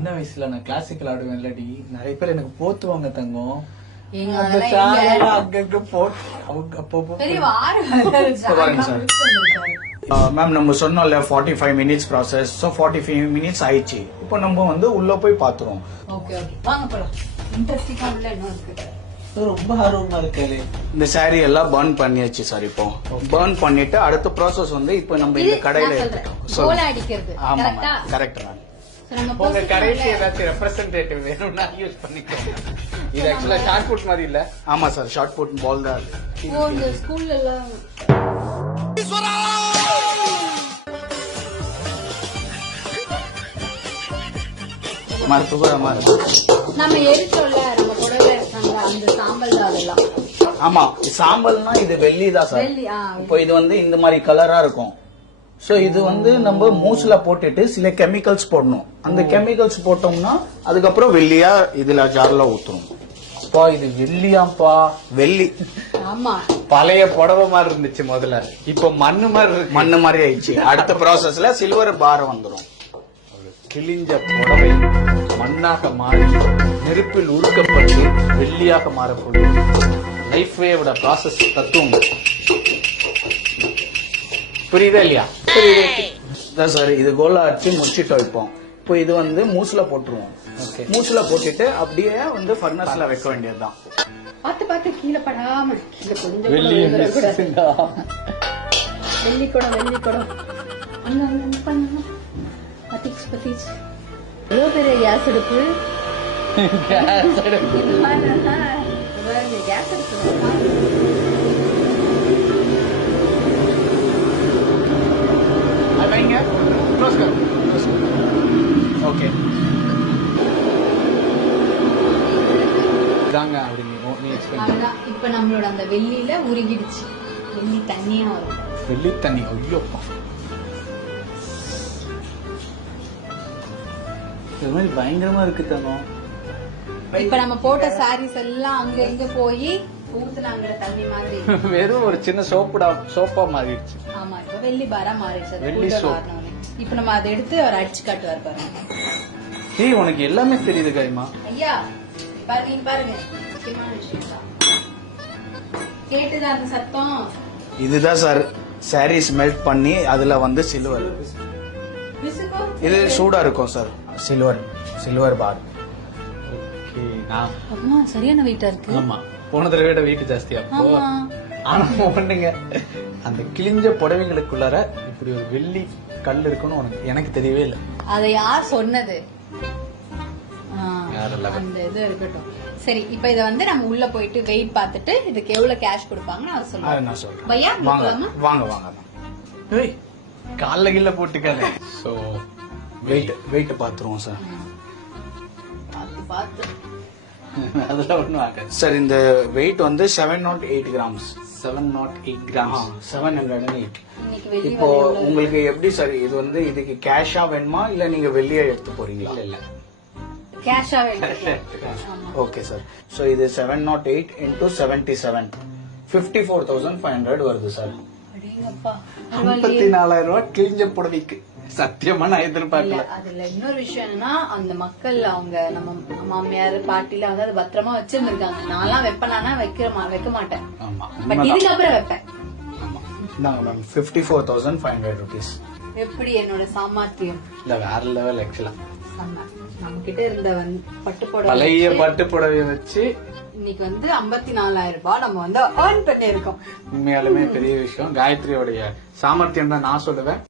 சின்ன வயசுல நான் கிளாசிக்கல் ஆடுவேன் இல்லடி, நிறைய பேர் எனக்கு போத்துவாங்க தங்கம். மேம் நம்ம சொன்னோம்ல 45 மினிட்ஸ் ப்ராசஸ். ஸோ 45 மினிட்ஸ் ஆயிடுச்சு. இப்போ நம்ம வந்து உள்ள போய் பாத்துருவோம். ரொம்ப ஆர்வமா இருக்காரு. இந்த சாரி எல்லாம் பர்ன் பண்ணியாச்சு சார். இப்போ பர்ன் பண்ணிட்டு அடுத்த ப்ராசஸ் வந்து இப்போ நம்ம இந்த கடையில எடுத்துட்டோம். ஆமா கரெக்ட் மேம். உங்க கடைக்கு ஏதாச்சும் ரெப்ரசன்டேட்டிவ் வேணும்னா யூஸ் பண்ணிக்கோங்க. இது ஆக்சுவலா ஷார்ட் புட் மாதிரி இல்ல. ஆமா சார், ஷார்ட் புட் பால் தான். இந்த ஸ்கூல்ல எல்லாம் நம்ம எரிச்சோல்ல, நம்ம கூடவே அந்த சாம்பல் தான் அதெல்லாம். ஆமா, சாம்பல்னா இது வெள்ளி தான் சார். இப்போ இது வந்து இந்த மாதிரி கலரா இருக்கும். சோ இது வந்து நம்ம மூஸ்ல போட்டுட்டு சில கெமிக்கல்ஸ் போடணும். அந்த கெமிக்கல்ஸ் போட்டோம்னா அதுக்கப்புறம் வெள்ளியா இதுல ஜார்ல ஊத்துறோம். அப்பா இது வெள்ளியாப்பா, வெள்ளி. ஆமா, பழைய புடவை மாதிரி இருந்துச்சு முதல்ல, இப்ப மண்ணு மாதிரி ஆயிடுச்சு. அடுத்த ப்ராசஸ்ல சில்வர் பார் வந்துடும். கிழிஞ்ச புடவை மண்ணாக மாறி நெருப்பில் உருக்கப்பட்டு வெள்ளியாக மாறக்கூடிய லைஃப்வேவோட ப்ராசஸ் தத்துவம். புரியுதா இல்லையா? சார் இது கோலா அடிச்சு முடிச்சுட்டு வைப்போம். இப்போ இது வந்து மூஸ்ல போட்டுருவோம். மூஸ்ல போட்டுட்டு அப்படியே வந்து ஃபர்னஸ்ல வைக்க வேண்டியதுதான். பார்த்து பார்த்து கீழே படாம. வெள்ளி குடம் எவ்வளோ பெரிய கேஸ் அடுப்பு. கேஸ் அடுப்பு ஓகே இப்ப நம்மளோட அந்த வெள்ளியில உருகிடுச்சு. வெள்ளி தண்ணியா வரும். வெள்ளி தண்ணி. ஐயோப்பா, இது மாதிரி பயங்கரமா இருக்கு தங்கம். இப்ப நம்ம போட்ட சாரீஸ் எல்லாம் அங்க இங்க போய் ஊத்துனாங்க தண்ணி மாதிரி. வெறும் ஒரு சின்ன சோப்பா மாறிடுச்சு. ஆமா, இப்ப வெள்ளி பாரா மாறிடுச்சு. வெள்ளி சோப். இப்ப நம்ம அதை எடுத்து அவர் அடிச்சு காட்டுவார் பாருங்க. ஏய், உனக்கு எல்லாமே தெரியுது கைமா. ஐயா பாருங்க பாருங்க, கேட்டுதான் அந்த சத்தம். இதுதான் சார் சாரீஸ் மெல்ட் பண்ணி அதுல வந்து சில்வர். இது சூடா இருக்கும் சார். சில்வர் பார். சரியான வெயிட்டா இருக்கு. ஆமா, போன தடவை விட வெயிட் ஜாஸ்தி. அப்போ ஆனா ஒண்ணுங்க, அந்த கிழிஞ்ச புடவைகளுக்குள்ளார இப்படி ஒரு வெள்ளி கல் இருக்குன்னு எனக்கு தெரியவே இல்லை. அதை யார் சொன்னது? அந்த இது இருக்கட்டும். சரி, இப்ப இத வந்து நம்ம உள்ள போயிட்டு வெயிட் பார்த்துட்டு இதுக்கு எவ்வளவு கேஷ் கொடுப்பாங்கன்னு அவர் சொல்லுவாங்க. நான் சொல்றேன். பையா வாங்க. ஏய், கால்ல கில்ல போட்டுக்காத. சோ வெயிட் பாத்துருவோம் சார். பார்த்து அதெல்லாம் ஒண்ணும் ஆகாது சார். இந்த வெயிட் வந்து 708 கிராம்ஸ். 708 கிராம்ஸ். 708. இப்போ உங்களுக்கு எப்படி சார் இது வந்து இதுக்கு கேஷா வேணுமா இல்ல நீங்க வெள்ளியா எடுத்து போறீங்களா? இல்ல கேஷா வேணும். Okay sir. சோ இது 708 into 77 54,500 வருது சார். 54,000 ரூபாய் கிழிஞ்ச புடவைக்கு. சத்தியமா நான் எதிர்பார்க்கல. அதுல இன்னொரு விஷயம் என்னன்னா, அந்த மக்கள் அவங்க நம்ம மாமியார் பாட்டில வந்து அது பத்திரமா வச்சிருந்திருக்காங்க. நான்லாம் வைப்பேனா வைக்க மாட்டேன். பட் இதுக்கப்புறம் வைப்பேன். 54,500 rupees. எப்படி என்னோட சாமர்த்தியம் இல்ல, வேற லெவல். ஆக்சுவலா நம்ம கிட்ட இருந்த பழைய பட்டு புடவைய வச்சு இன்னைக்கு வந்து 54,000 ரூபாய் நம்ம வந்து ஏர்ன் பண்ணிருக்கோம். உண்மையாலுமே பெரிய விஷயம். காயத்ரியோடைய சாமர்த்தியம் தான் நான் சொல்லுவேன்.